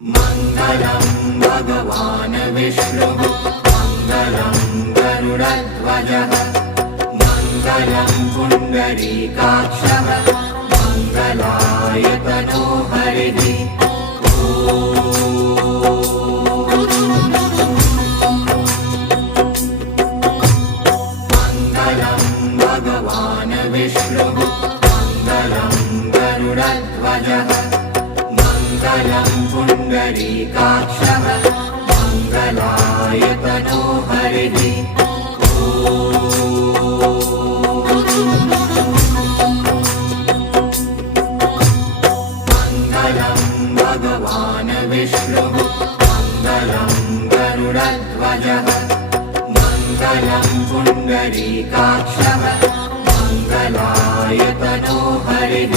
मङ्गलं भगवान् विष्णुः मङ्गलं गरुडध्वजः मङ्गलं पुण्डरीकाक्षः मङ्गलायतनो हरिः मङ्गलं भगवान् विष्णुः मङ्गलं गरुडध्वजः मङ्गलं पुण्डरीकाक्षः मङ्गलायतनो हरिः मङ्गलं भगवान् विष्णुः मङ्गलं गरुडध्वजः मङ्गलं पुण्डरीकाक्षः मङ्गलायतनो हरिः